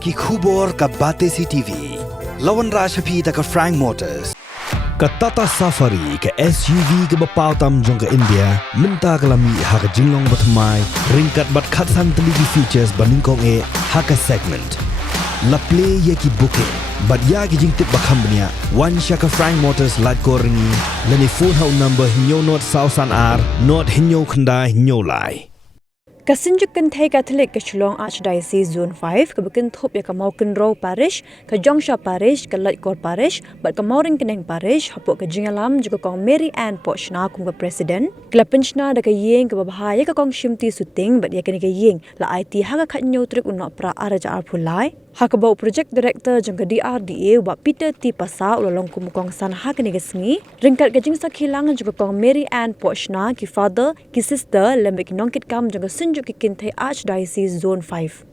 ki khubor ka Batesi TV. Lawan Rashapi ta ka Frank Motors. Ka Tata Safari ka SUV ka bapaw tam jong ka India minta kalami ha ka Shillong batmai ringkat bat khatsan teligi features baningkong e ha ka segment. La play ye ki booking but ya ki jing tip bakambnia one shaka Frank Motors light koringi lani phone hau number hinyo not sausan ar not hinyo khanda hinyo lai. Ka Synjuk Kynthei Catholic ka Shillong Arcdiocese Zone 5 ka Riewkynthei ya ka Maukenrow Parish ka Jongsha Parish ka Lightcore Parish but ka Riewkynthei Parish hapok ka Jingalam juga kong Mary Ann Pynshna kum ka President ka Pynshna da ka Ïing ka babahaya ka kong Shimti Suting but ya ka ni ka Ïing la IT ha ka khatnyo trip unok pra araja arphulai ha ka bau project director jong ka DRDA wa Peter T Pasa ulolong kum kong san ha ka ni ka sngi ringkat ka Jingsa Khilang juga kong Mary Ann Pynshna ki father ki sister lembek nongkit kam jong ka Synjuk ki Kynthei Arcdiocese Zone 5.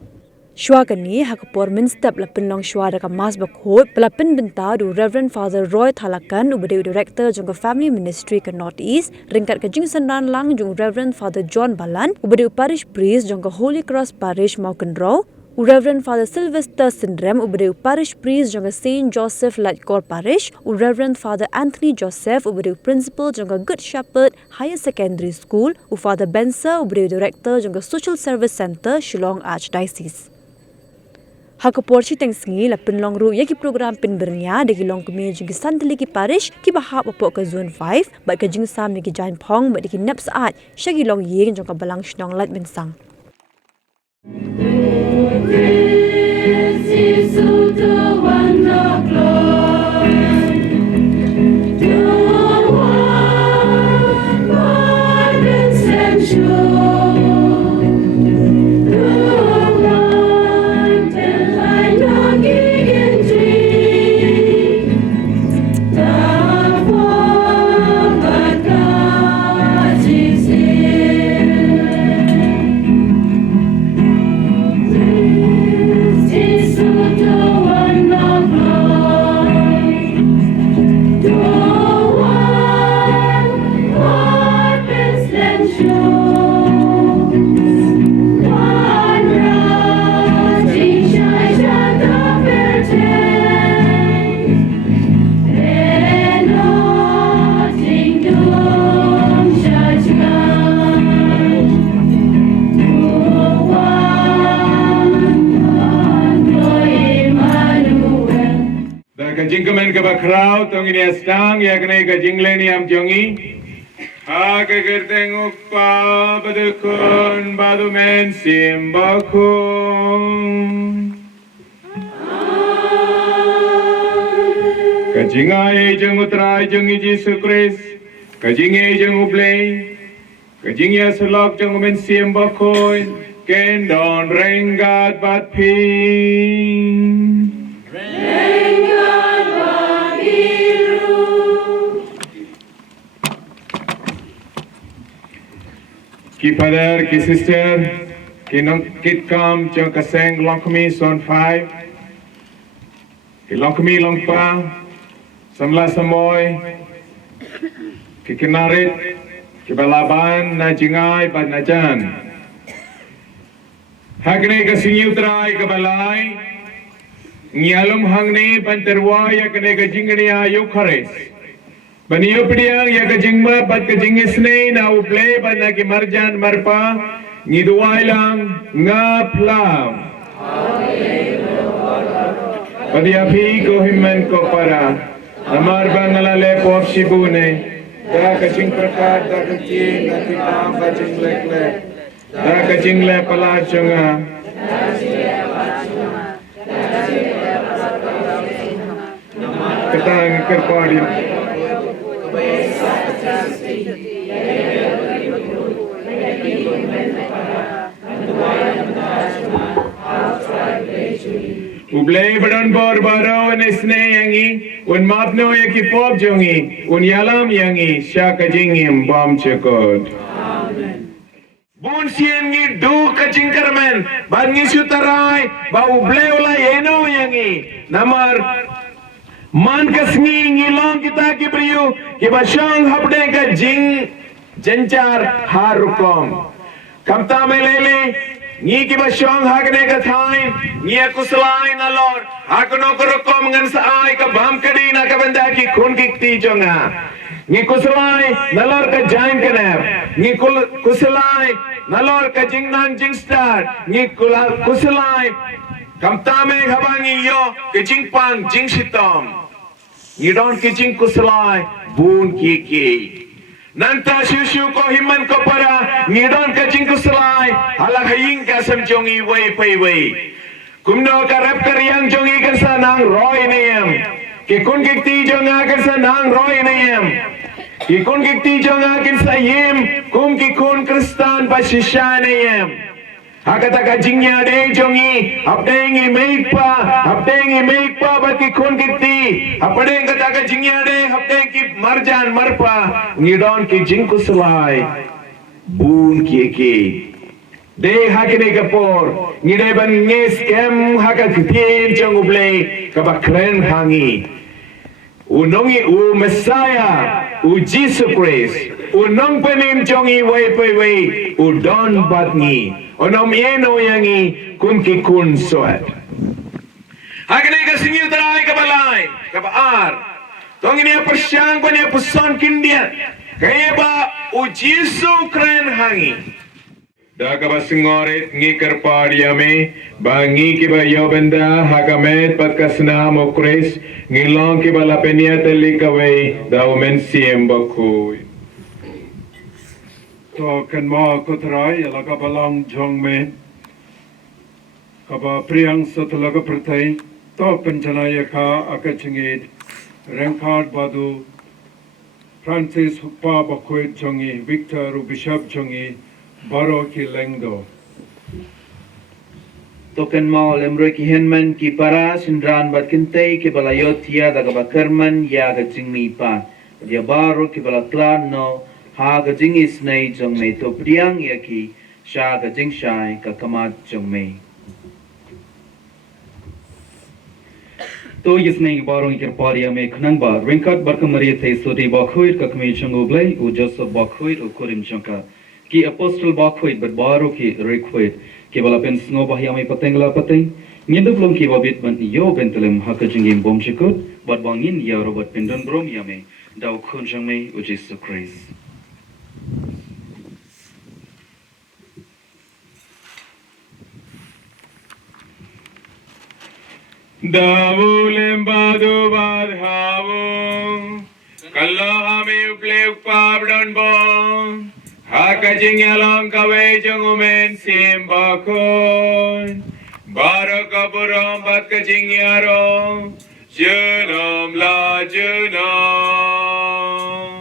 Shwa kani hakapor minstep la Pinlong shwa da ka mas bakhot pala pin binta du Reverend Father Roy Thalakan ubade director jong ka Family Ministry ka North East ringkat ka Jingsan Ran lang jong Reverend Father John Balan ubade parish priest jong ka Holy Cross Parish Maukenrow Reverend Father Sylvester Syndrome ubade parish priest jong ka Saint Joseph Lightcore Parish Reverend Father Anthony Joseph ubade principal jong ka Good Shepherd Higher Secondary School Father Bensa ubade director jong ka Social Service Center Shillong Arcdiocese. Hakapor si tengsngi la Pinlong ru yaki program pinbernya de gilong kemi jing santli ki parish ki bahap opok ka Zone 5 ba ka jing sam ni ki jain phong ba ki nap saat shagilong Ïing jong ka balang shnong lat bensang. This is so the one o'clock. The one in Synjuk. The one till I knocking in tree. The one but God is here. Jingkaman ka bakraw tong ini astang ya kene ka jingle ni am jongi ha ka gerteng uppa badukun badu men simbakun ka jingai jeng utrai jeng Jesus Christ ka jingai jeng ublei ka jingya selok jeng men simbakun ken don rengat bat pin ki father, ki sister, ki kit kam jong ka seng longkmi Zone 5, ki longkmi longpa, samla samoy, ki kinarit, ki balaban na jingai bat na jan. Hagne ka sinyutray ka balay, ngiyalom hangne panterwa ya kane ka jingani ayo khares. Baniyo pidiyang ya ka jingma bat ka jingisne na uplay bat na ki marjan marpa ngiduway lang nga plam. Padiyapi ko himman ko para amar bang alale pop shibune da ka jing prakar da ka jing na tipam ba jing lekle da ka jing le pala chunga katang kerpadi Ublay badan bor baro and isne yangi un mapno yaki pop jongi un yalam yangi shaka jingim bom chekod. Bun siengi du kacing kermen bangi sutarai ba ublay ula yeno yangi namar man kasngi ngilong kita ki priyu ki bashang hapde ka jing jenchar harukom kamta melele Ngi ki ba syong hakne ka thain, ngi aku selain alor, aku no kerokom ngan saai ka bam kadina ka benda ki kun ki ti jonga. Ngi kuselai nalor ka jain kanap, ngi kuselai nalor ka jingnan jingstar, ngi kuselai kam tame habangi yo ke jingpang jingsitom. Ngi don ki jing kuselai bun ki. Nanta syusyu ko himan ko para ngidon ka jingku selai halang Ïing ka sam jongi wei pei wei kumno ka rap karyang jongi kan sanang roy niyam ki kun kikti jonga kan sanang roy niyam ki kun kikti jonga kan sayim kum ki kun kristan pa shisha niyam hakata ka jingya de jongi apdengi meikpa bat ki kun kikti apdeng kata ka jingya de apdeng ki marjan marpa ngidon ki jingku selai bun ki de hakine kapor ngide ban nges kem hakat tin jong uble ka bakren hangi unongi u Messiah u Jesus Christ unong penim jongi wei u don batngi onom yeno yangi kun ki kun soat hakine ka singi tarai ka balai ka baar tong ini persyang ko ni puson kindian kaya ba u Jesus kren hangi da ka ba singore ngi karpadia me bangi ki ba yobenda hagamet pat kasna mo Christ ngilong ki ba lapenia telikawe da umen siem bakui to kan ma ko trai la ka balang jong me ka ba priang sat la ka prathai to Pynshna ya kha akachingit Rankard badu Francis pa bakoit jongi Victor Bishop jongi baro ki lengdo Token mal emre ki henman ki para sindran bat Kynthei ki balayot ya daga bakarman ya ga jingmi pa dia baro ki balaklan no ha ga jing isnei jong me to priang ya ki sha ga jing shai ka kamat jong me तो इसने बारों के पारिया में खनंग बार रिंकट बरकमरी थे सोदी बाखोइर का कमी चंगोब्ले उ जोसफ बाखोइर उ कोरिम चंका की अपोस्टल बाखोइर बट बारो की रिक्वेट के बला पेन स्नो बाहिया में पतेंगला पतें निंदुब्लों की बाबित बन यो बेंतलम हकजिंगिम बोमशिकुट बट बांगिन या रोबर्ट पिंडन ब्रोमिया में दाउ खुंजंग में उ Jesus Christ Davulem badu badhavu Kalloha me uplek pabdon bon Hakajing yalong kawe jungumen sim bakon Barakapuram bat kajing yaro Junam la junam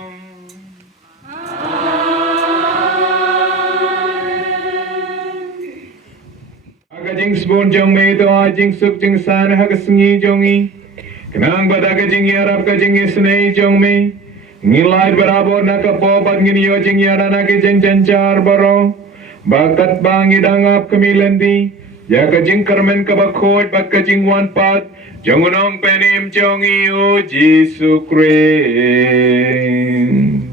Jing spoon jong me to jing suk jing san ha ka sngi jongi kanang bada ka jing yarap ka jing snei jong me ngilai barabor na ka po bat ngini yo jing yara na ki jing chanchar baro bakat bang idang ap kamilandi ya ka jing karmen ka ba khoj bat ka jing wan pat jongunong penim jongi o Jesu Christ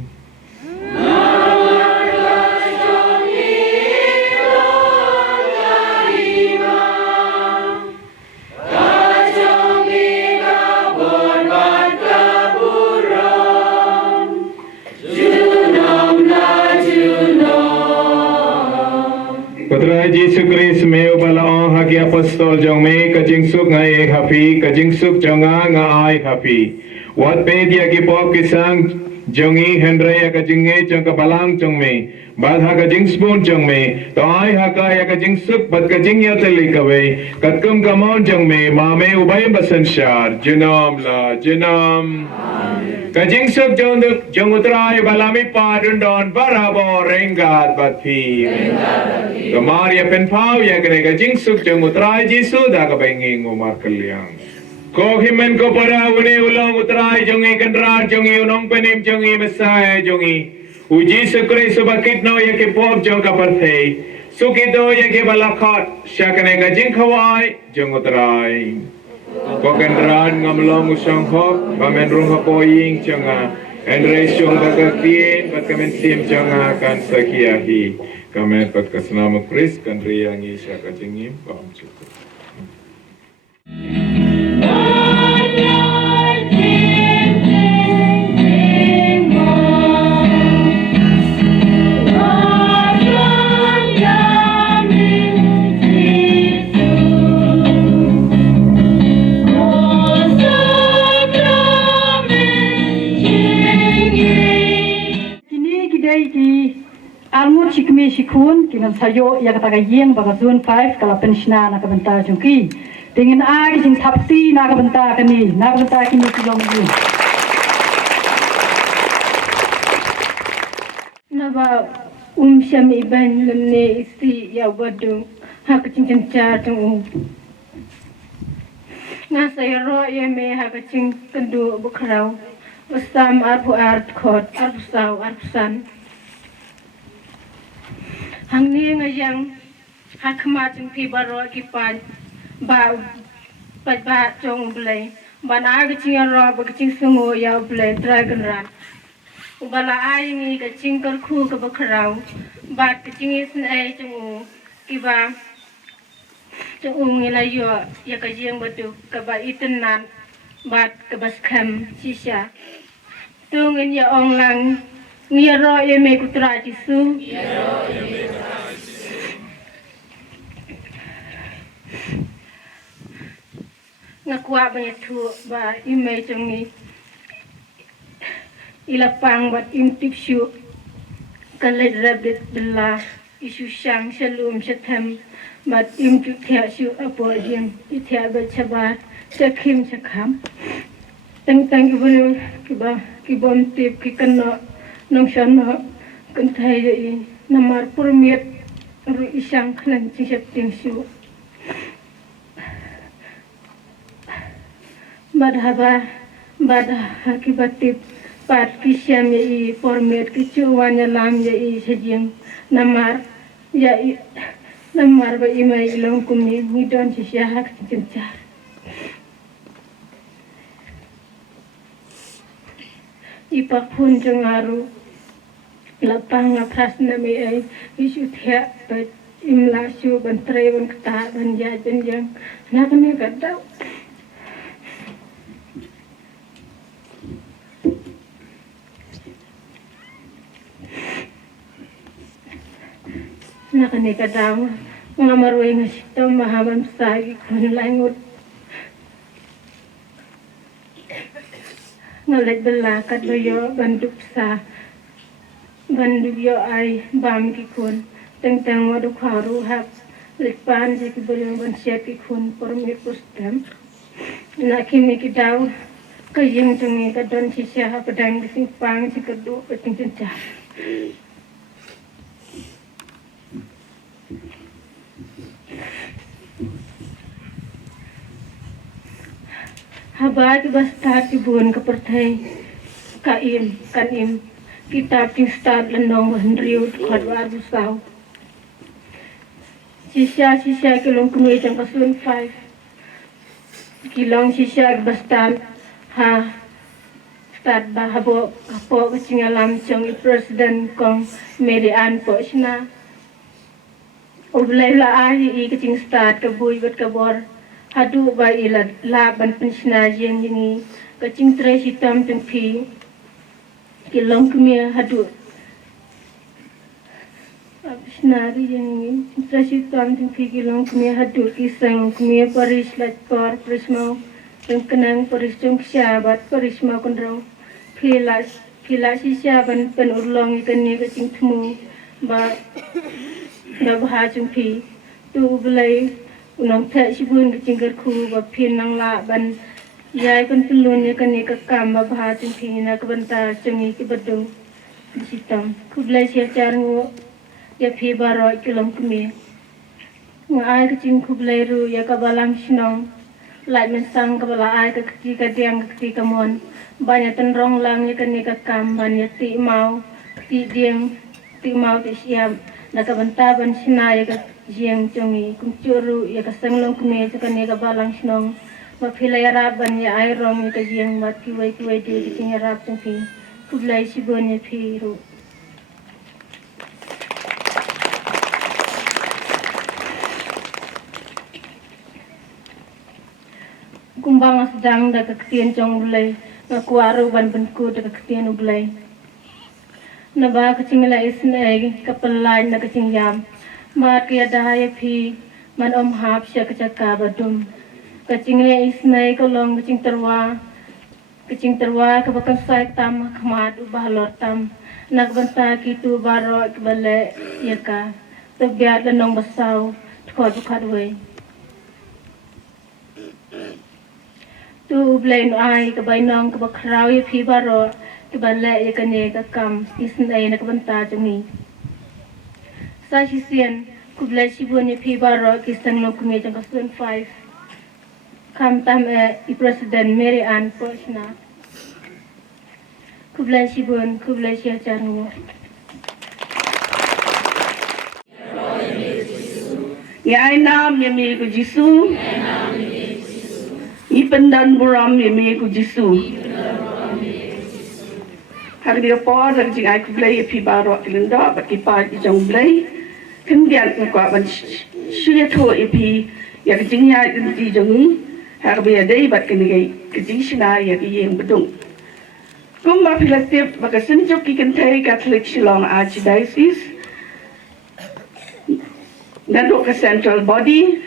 Jesu Christ meu balaong hagi apostol jong me kajing suk ngai happy kajing suk jonga ngai happy wat pe dia ki pop ki sang jongi hendra ya kajing nge jong ka balang jong me bad ha kajing spoon jong me to ai ha ka ya kajing suk bat kajing ya teli kawe katkum kamon jong me ma me ubay basan shar jinam la jinam kajing suk jong utrai balami padun don barabo rengat batpi Kamaria pen pau ya kene kajing suk jong utrai Jesu da ka benging umar kaliang ko himen ko para une ulong utrai jongi kandrar jongi unong penim jongi Messiah jongi u Jesu Christ bakit no ya ke pop jong ka parthei sukito ya ke balakhat syakane kajing khawai jong utrai Pagandran ngamlong usang hok, pamenrong hapo Ïing changa, and resyong bagakien, bat kamen sim changa kan sakiyahi. Kami pat kesenama Kris Kynthei yangi syaka jingim bam cukup. Almut sikmi sikun kinan sayo ya kata Ïing baga zone 5 kala Pynshna nak benta jungki dengan ai sing thapti nak benta kini Shillong ni Naba syam iban lemne istri ya wadu hak cincin car tung ngasay ro ya me hak cing kendu bukrau usam arbu art khot arbusau arbusan hang ni ngayang hakma jing pi baro ki pan ba chong blai bana ga cing ro ba cing sungo ya blai dragon rat bala ai ni ga cing kal khu ka bakrau ba cing is ai chung ki ba chung ngi la yo ya ka jeng batu ka ba iten nan ba ka bas kham shisha tungin ya ong lang ngi ro ye me kutra jisu ngakwa banyak tu ba ime jungi ilapang bat imtip syu kalet rabit bela isu syang shalom shatam bat imtip thya syu apo jing ithya ba chaba chakhim chakham tang kibom tip kikanno nong shanno Kynthei ye namar purmiet ru isang khanan chisap ting syu badha akibatip pat kisyam ye purmiet kichuwan lam ye sejing namar ba imay ilong kumi ngidon sisya hak cincar ipak pun jengaru lapang ngapras nami ay isu thya bat imla syu bantre ban kata ban ja jenjang nakne kadau nakne kadau ngamaru ngasito mahaban sagi kun langut ngalet bela kat yo banduk sa banduk yo ai bam ki kun teng wadu kharu hap lekpan je ki bolo ban sia ki kun pormi pustam nakini ki daw kayeng tungi ka don si sia padang sing pang si kedu peting cencah Habat basta tibun kepertai kaim kanim kita Pynshna lenong Riewkynthei arbusau sisya kilong kumui jang kasun 5 kilong sisya basta ha start bahabo apo kecingalam jong presiden kong median Pynshna oblai la ai kecing start kebui bet kabor hadu ba ila la ban Pynshna jeng jingi kecing tre hitam tengpi kilong kumia hadu Pynshna jeng tre hitam tengpi kilong kumia hadu kisang kumia paris latkor prismau tengkenang paris jong syabat paris mau kondrau pila sisya ban pen urlong ikani kecing temu ba bah jengpi tu belai unang thak sibun kecingkar ku ba pin nang la ban yai kan pelun ya kan ka kam ba bha chung phi na ka banta chungi ki badu sitam ku blai sia char ngo ya phi baro kilom kumi ngai kecing ku blai ru ya ka balang sinong lai men sang ka bala ai ka ki ka diang ki ka mon banyak tenrong lang ya kan ka kam ban ya ti mau ti diang ti mau ti siam na ka banta ban sina ya ka jiang chongi kumchuru ya kasanglong kume chakane ka balang snong mapilay araban ya ayrong ya ka jiang mat kiway di kiting arab chongpi kublay sibon ya piru kumbang sedang dah keketian jong ulai ngakuaru ban benku dah keketian ulai naba kecing la isnai kapelai na kecing yam mat kia dahaya phi man om hap sya kecaka badum kecing la isnai kolong kecing terwa kebakan sai tam khmat ubah lor tam nak banta kitu baro kebale yaka tebiat lenong basau khod khad we tu blain ai ke bainong ke bakrau ye phi baro ke bale ye kane ka kam isnai nak banta jumi sa hisian ku blai sibun ye phi baro ki sanglong kume jang ka 5 kam tam i president Mary Ann Pynshna ku blai sibun ku blai sia chanu Ngài Nam ye mi của Giêsu, y pendan buram ye mi của Giêsu. Hak dia po rak jing ai ku blai ye pi baro kilenda bat ki pa i jong blai. Ken bian ku kwa ban shye tho ye pi ya ki jing ya din ti jong ni. Hak be dei bat ken ge ki jing shina ya ki yeng bedung. Kum ba filatip ba ka Synjuk ki Kynthei Catholic Shillong Arcdiocese. Nado ka central body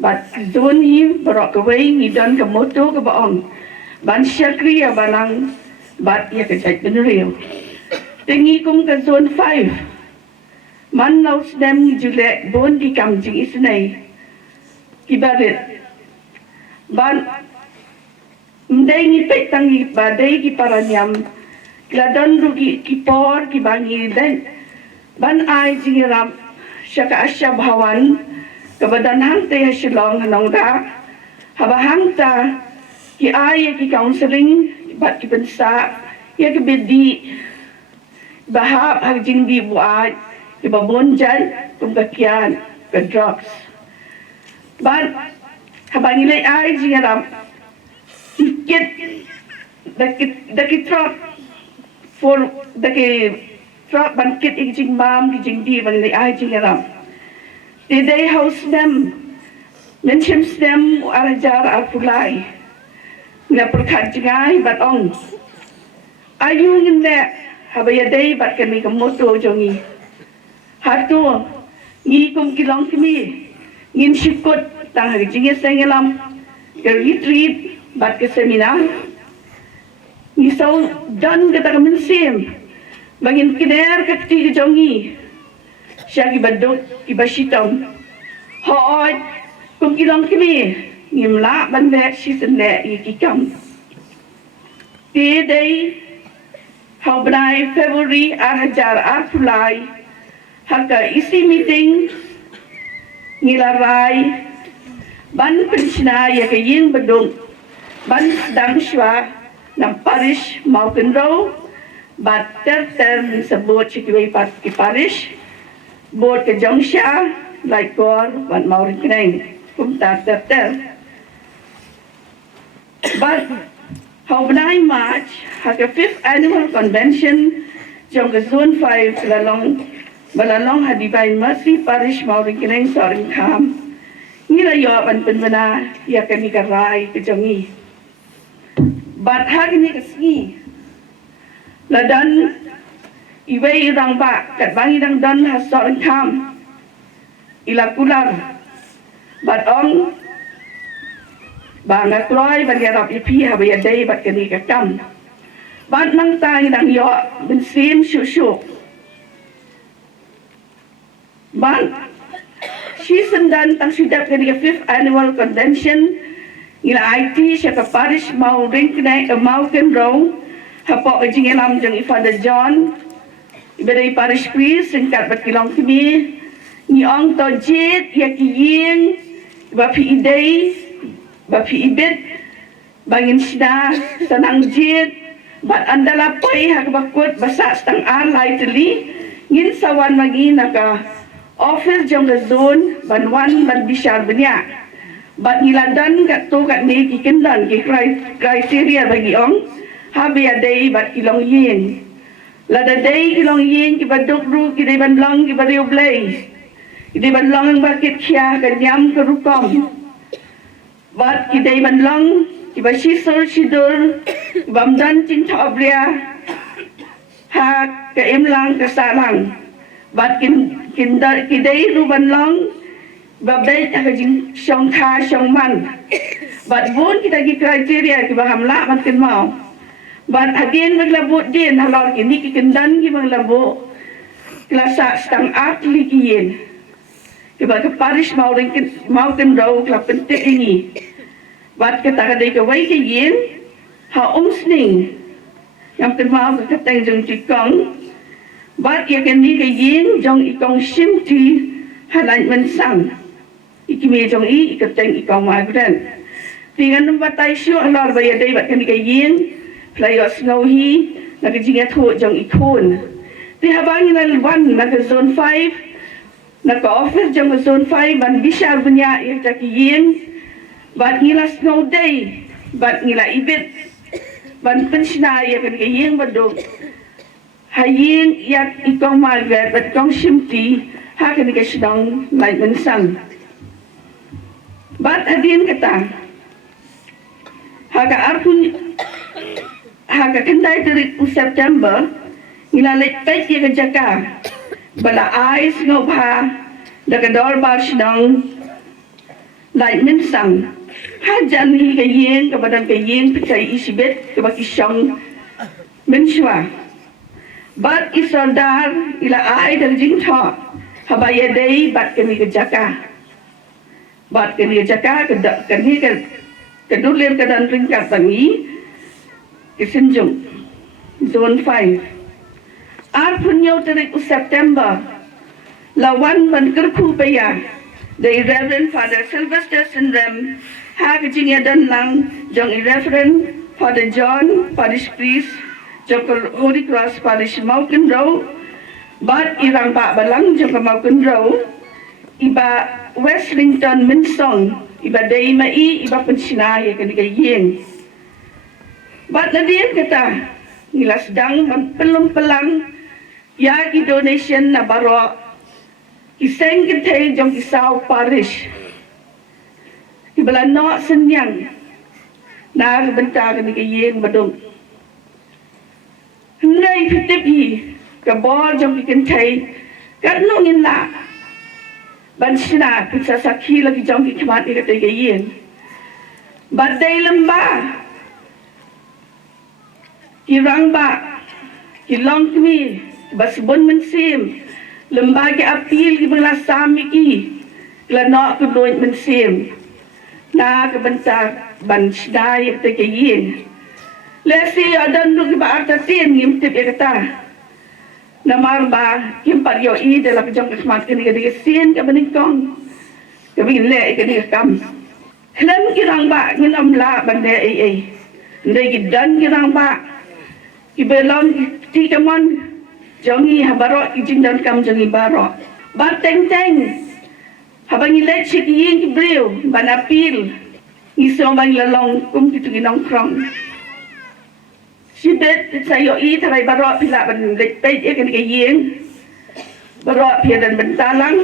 but zone hi barok away ni don ka moto ka baong ban syakri ya banang bat ya ka jai benriu tingi kum ka zone 5 man now stem ni jule bon ki kam jing isnai ki badet ban mdai ni pe tangi badai ki paranyam gladon rugi ki por ki bangi den ban ai jingiram Syaka asya bahawan kebadan hangta ya Shillong hanong da haba hangta ki ay ki counseling bat ki pensa ya ki bedi bahab hag jingdi buat ki babonjan kum kakian ke drugs ban haba nilai ay jingaram ikit daki truck for daki Truck ban kit ik jing mam ki jing di ban le ai jing ram. They house them. Mention them arajar arpulai. Na perkat jingai bat ong. Ayung in there have a day but can make a moto jongi. Hatu ni kum kilong kimi. Ngin shikot tang ha jing sengalam. Ke retreat bat ke seminar. Ni so dan ke tak mensim. Bangin kiner kat ti jongi siya gibadok ibasitam hood kum kilong kimi ngimla bande si sende ikikam ti day how bnai February hajar arpulai haka isi meeting ngilarai ban Pynshna ya ke Ïing bedung ban sedang shwa nam parish mau kenro But ter sebut cikui pat ki parish bot ke jongsha like kor ban mau Riewkynthei kum ta ter but how benai March ha ke 5th annual convention jong ke zone 5 balalong ha divine mercy parish mau Riewkynthei soring kham ni la yo ban penbena ya ke ni karai ke jongi but ha ni ke ski Ladan iway rang ba kat bangi rang don has soren kam ilakular but on banga kloy ban yarap ipi ha ba day bat kani ka kam bat nang tang dang yo bin sim shu shu ban season dan tang sidap kani ka 5th annual convention ila IT siya ka parish mau Riewkynthei mau kenro Hapo ke jingelam jeng Father John ibadai parish priest singkat bat kilong kimi ni ong to jit ya ki Ïing ba pi idei ba pi ibet bangin sida sanang jit bat andala pay hak bakut basa stang alay teli ngin sawan magi naka office jong the zone banwan ban bisar benya bat niladan kat to kat ni ki kendan ki criteria bagi ong Habi adai bat kilong Ïing. Lada day kilong Ïing ki baduk ru ki day banlong ki bariu blay. Ki day banlong ang bakit siya kanyam kerukom. Bat kidai manlang, kiba shisor shidur, bamdan cing tabria, ha ke imlang ke salang. Bat kidai ruban lang, babdai tak jing syong kha syong man. Bat bun kita gi kriteria kiba hamla man kin mau. Bat hadin maglabut din halor kini kikendan ki maglabu. Klasa stang atli kiyen. Kiba ke parish mau ken rau klap pentik ini. Bat kita kadai ke wai kiyen ha umsning. Yang ken mau ke teng jong tikong. Bat ya ken ni kiyen jong ikong simti halai mensang. Ikime jong I ikateng ikong magren. Tingan batai syu halor ba ya dai bat ken kiyen. Playo snow hi nakajingat ho jong ikon. Di habang inalwan naka zone 5 naka office jong zone 5 ban bisar punya yang cakiyin bat ngila snow day bat ngila ibit ban Pynshna ya kan kaying badog hayin yak ikong magret bat kong simti ha kan ka sidang lai mensang bat adin kata haga arpun haga Kynthei dari September nilalek pet ye ke jaka bala ais ngobha daga dor bar sidang lai mensang hajan hi ke yen ke badan ke yen picai isibet ke baki syong menswa bat isodar ila ai dan jing tho habaya dei bat ke ni ke jaka bat ke ni jaka ke ni ke dulir ke dan ringkat tangi ke Synjuk zone 5 Arpunyo tarik September lawan ban kerku paya the Reverend Father Sylvester Syndrome ha kejingya dan lang jong Reverend Father John Parish Priest jong Holy Cross Parish Mauken Row bat irang pak balang jong Mauken Row iba Westlington Minsong iba dai mai iba Pynshna ya kan Ïing bat nadian kata ngilas dang pelum pelang ya ki donation na baro kiseng Kynthei jong kisau parish kibala no senyang na bentar ni ke Ïing badung nei fitip hi ka bor jong Kynthei kat no ngin la ban sina pizza sakhi lagi jong ki khmat ni ke Ïing badai lamba kirang ba kilong kmi basbon mensim lembaga apil ki belasami ki klano ku doit mensim na ke bentar ban sdai te ke Ïing lesi adan lu ki ba artatin ngim tip ya kata namar ba kim par yo I de la jong khmat ke ni ke sin ke benikong ke bin le ke ni kam klem kirang ba ngin amla bande ai ndai ki dan kirang ba ibelong ti kamon jongi habaro ijing dan kam jongi baro ba teng teng habang ile chik Ïing ki breu banapil isong bang lalong kum ki tuginong krong sibet sayo I tarai baro pila ban lek pe e kan ke Ïing baro pia dan bentalang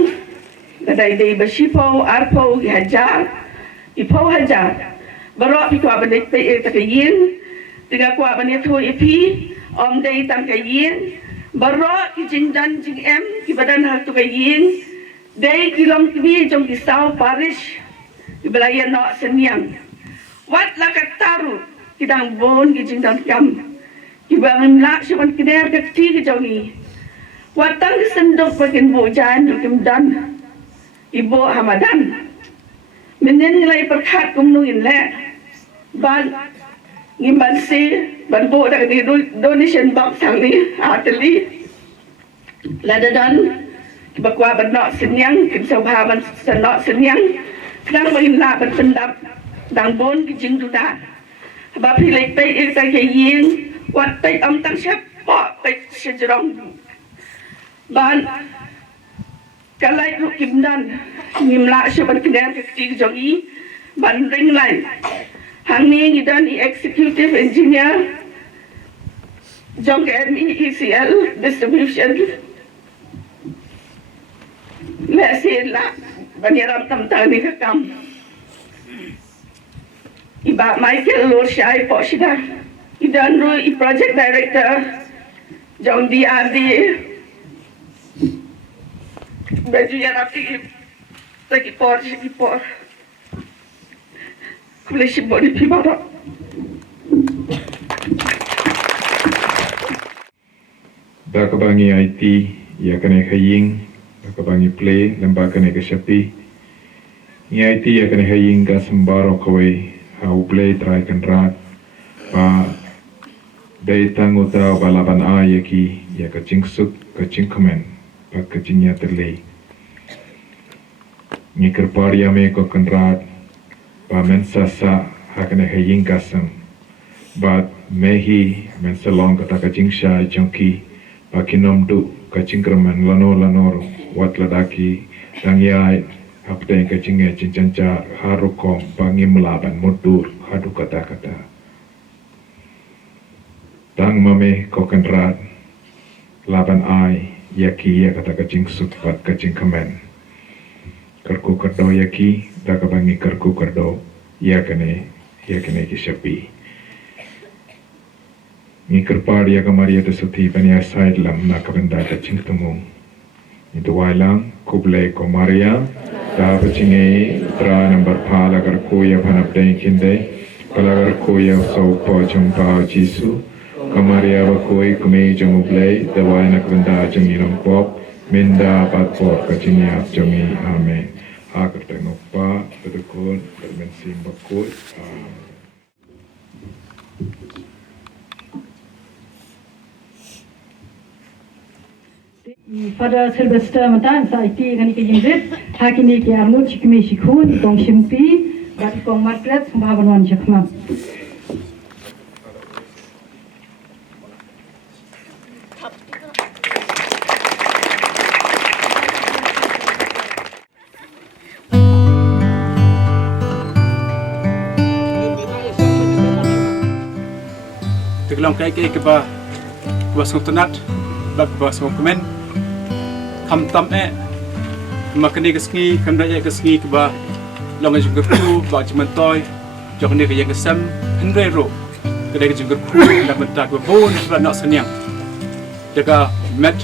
kadai dei basipo arpo ki hajar ipo hajar baro pi ko ban lek pe e ta ke Ïing tiga kwa ban itu ipi om dei tam ke Ïing baro ki jing dan jing em ki badan hal tu ke Ïing dei kilong ki jong ki sau parish ki belaya no senyang wat la kataru ki dang bon ki jing dan kam ki bang la shuan ki der ke ti ki jongi wat tang sendok bakin bo jan kim dan ibu hamadan menen nilai perkat kum nuin le ban ngimban si ban bo dak di donation box sang ni atli ladadan bakwa ban no senyang kim sobha ban no senyang nang main la ban pendap dang bon ki jing du da ba phi lek pe ik ta ke Ïing wat pe om tang chap po pe sejrong ban kalai lu kim dan ngim la shu ban kner ke ti jong I ban ring lai hang ni dan executive engineer jong MECL distribution le si la ban yaram tam ta ni ka kam Iba Michael Lord Shai Poshida. Idan Ru I Project Director John DRD. Baju yang rapi sekipor. Kulit sibuk di pibarak. Da kabangi IT ya kene Ïing, da kabangi play lamba kene ke Shapi. Ni IT ya kene Ïing ka sembaro kowe hau play try kan rat. Pa dai tangutra balaban a yaki ya ka jingsuk ka jingkomen pa ka jinya terlei. Ni kerparia me ko kan rat. Pa mensasa hakane Ïing kasam. But mehi mensalong kata ka jingsha jongki pakinom du kacingkraman lanor wat ladaki tangyai hapte kacinge cincanca harukom bangi melaban mudur hadu kata tang mame kokenrat laban ai yaki ya kata kacing sukpat kacing kamen kerku kerdo yaki daka bangi kerku kerdo yakane kishapi ni kerpar ya kamaria te suti pania side lam na kabenda ta cingtumung itu wailang kuble ko maria ta pachinge tra number phala gar ko ya bhanap dei Kynthei palagar ko ya so po chumpa jisu kamaria ba koi kume jumuble te waina kabenda jingiram pop minda pat por kachingi ap jumi amen agar tengokpa pedukun bermensim bakut Pada Sylvester matan sa IT kan ke jindit hakini ke armut chikme shikhun tong shimpi bat kong marklet sumbahawan jakma Tegelong kai ke ba wasung tenat bak wasung komen kam tam makani kesngi kan raya kesngi ke ba long junggur ku ba jimentoy jok ni ke yang kesam hendre ro kedai ke junggur ku nak mentak ba bon ra nak senyang jaga met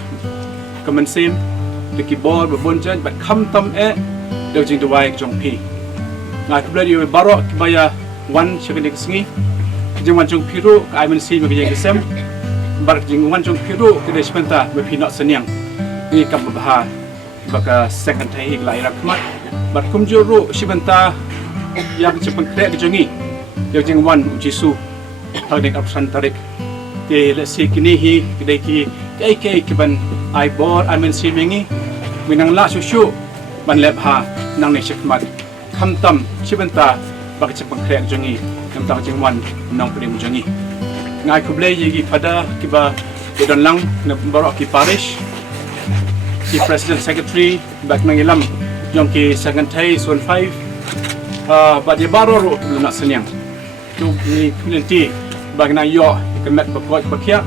kamen sim de keyboard ba bon jan ba kam tam de jing dewai jong pi ngai ku bla barok ke baya wan chekani kesngi jing wan jong pi ro ka men sim ke yang kesam bar jing wan jong pi ro kedai spenta ba pi nak senyang ni kam bahar baka second thai lai rakmat bat kum juru sibanta yang cepat krek jongi yang jeng wan jisu hadik absan tarik te le sikini hi kedai ki kai ban ai bor amen simengi minang la susu ban leb ha nang ne chekmat khamtam sibanta baka cepat krek jongi kam ta jeng wan nang prim jongi ngai kuble yegi pada kiba don lang na barok ki parish ki President Secretary bak nangilam yung ki Kynthei Zone 5 ba dia baro ro nak senyang tu ni Kynthei bag na yo kemet bakot bakia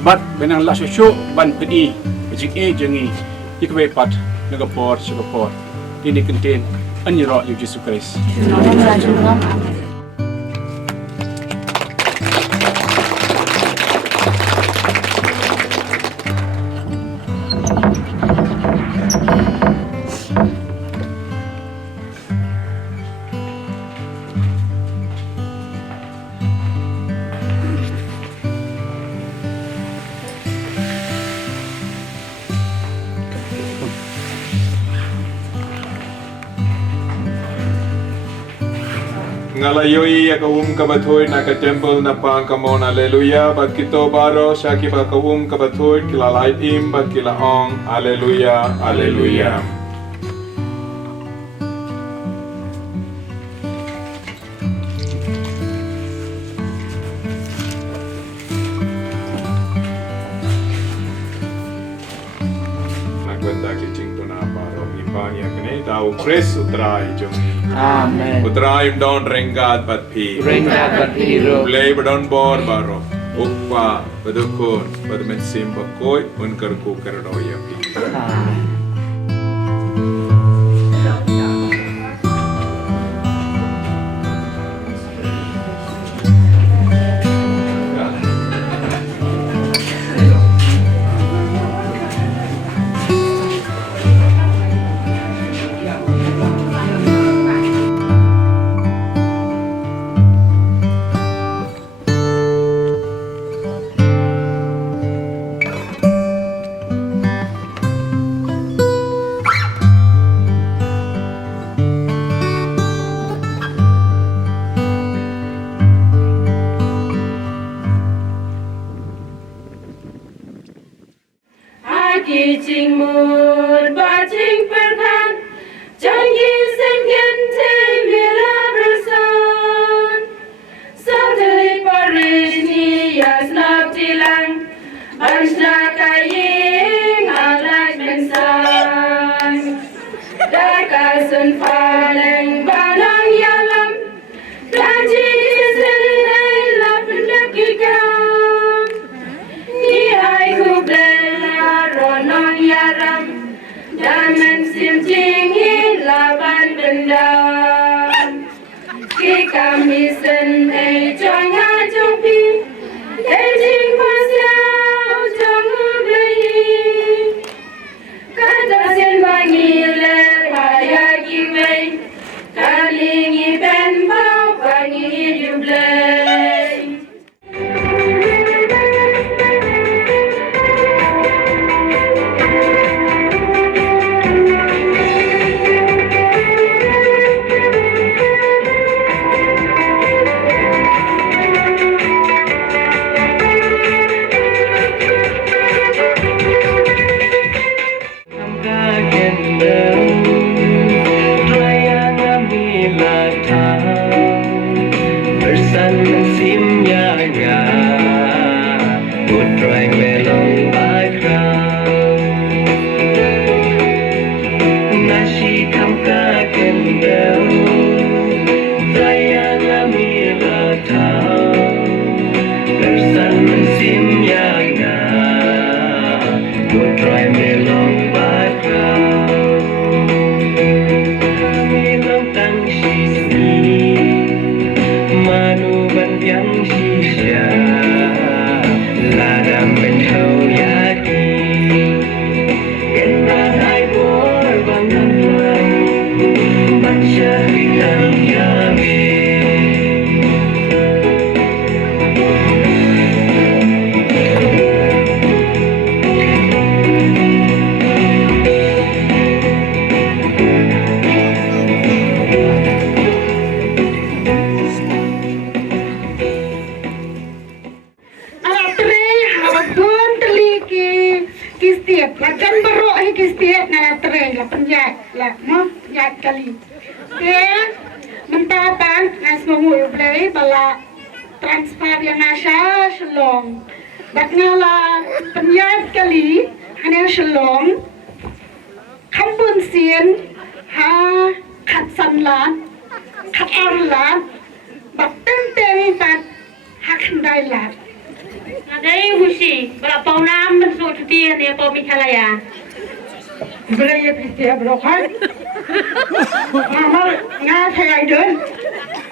bat benang la shosho ban pedi jing jengi ikwe pat nagapor sugapor ini Kynthei anyiro yu Jesus Christ Ngalayoi ya kawum kabathoy na ka temple na pang kamon haleluya bat kito baro syaki ba kawum kabathoy kila light im bat kila ong haleluya haleluya Nakwenta kicing to na baro ipanya kene tau kres utrai jongi Amen. Utraim don rengat bat pi. Rengat bat pi ro. Play badon bor baro. Ukpa badukun badmen sim bakoi unkar ku kerdo ya pi. Amen. Amisen ei choi nga chung pi Ei jing kwa xiao chung blei Ka ta sen ba ngi le pa ya ki wei Ka li ngi ben bao ba ngi yu blei transfer yang asal Shillong. Bakngala penyat kali hanya Shillong. Kampun sien ha kat sanlan, kat arlan, bak teng bat hak handai lat. Nadai husi, berapa nam bensut dia ni apa mikalaya? Belaya pistia brokan. Mamal ngai dun.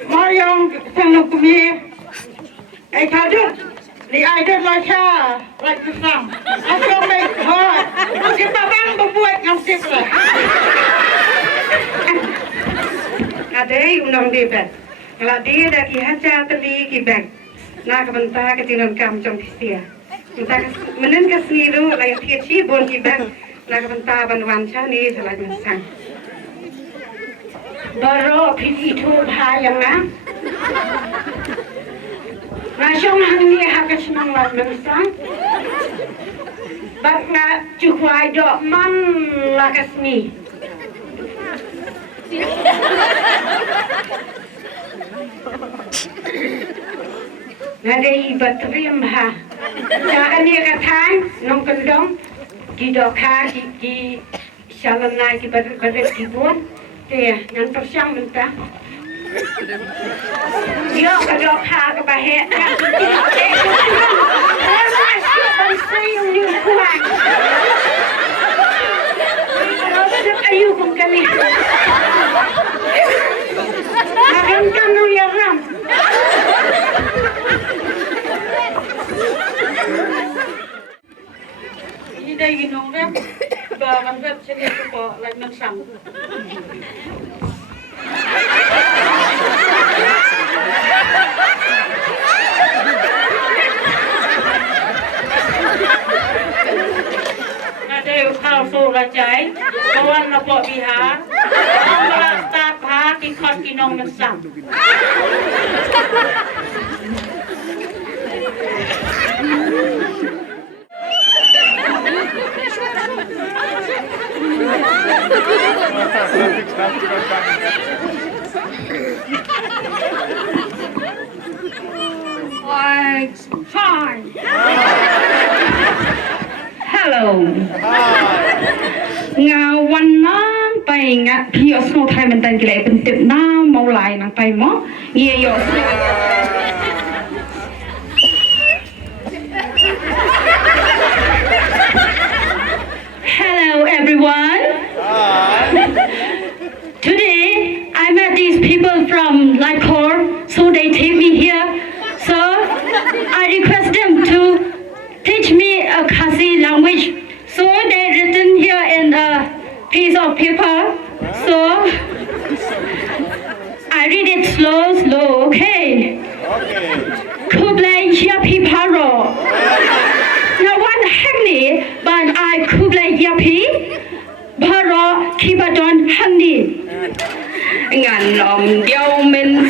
Mariong sang kumi. Ai kadut. Di idol macam like the song. Aku make hot. Kita bang berbuat ngasih lah. Adai undang dia ben. Kalau dia dah kihaja tadi kibeng. Nak bentar ketinan kam jom pistia. Bentar menen kesniru layak tiaci bon kibeng. Nak bentar bantuan cani selain sang. Baru piti tu yang na. Nasyong hangni hakas nang lat mansang. Bat na cukwai dok man lakas ni. Nadai batrim ha. Jangan dia katan nong kendong di dokha di shalan na ki badet kibun. Dia yang tersiang mentah. Dia kedok ha ke bahet. Saya ni kuat. Kalau ayu pun kali. Makan kamu ya ram. Ini dah ginong ram. Bahan ram sini tu kok lagi mansang. Ada kau surat jai, kawan lapor bihar, orang staf ha kikot kinong mensam. Fine. Hello. Ngawan nang pai ngak pio snow thai man tan kile pen tip na mau lai nang pai mo ye yo. Hello everyone. Today I met these people from Lycor, so slow, okay? Kublai yapi paro. Now one hangni, but I kublai yapi. Paro kibadon hangni. Ngan nom diao men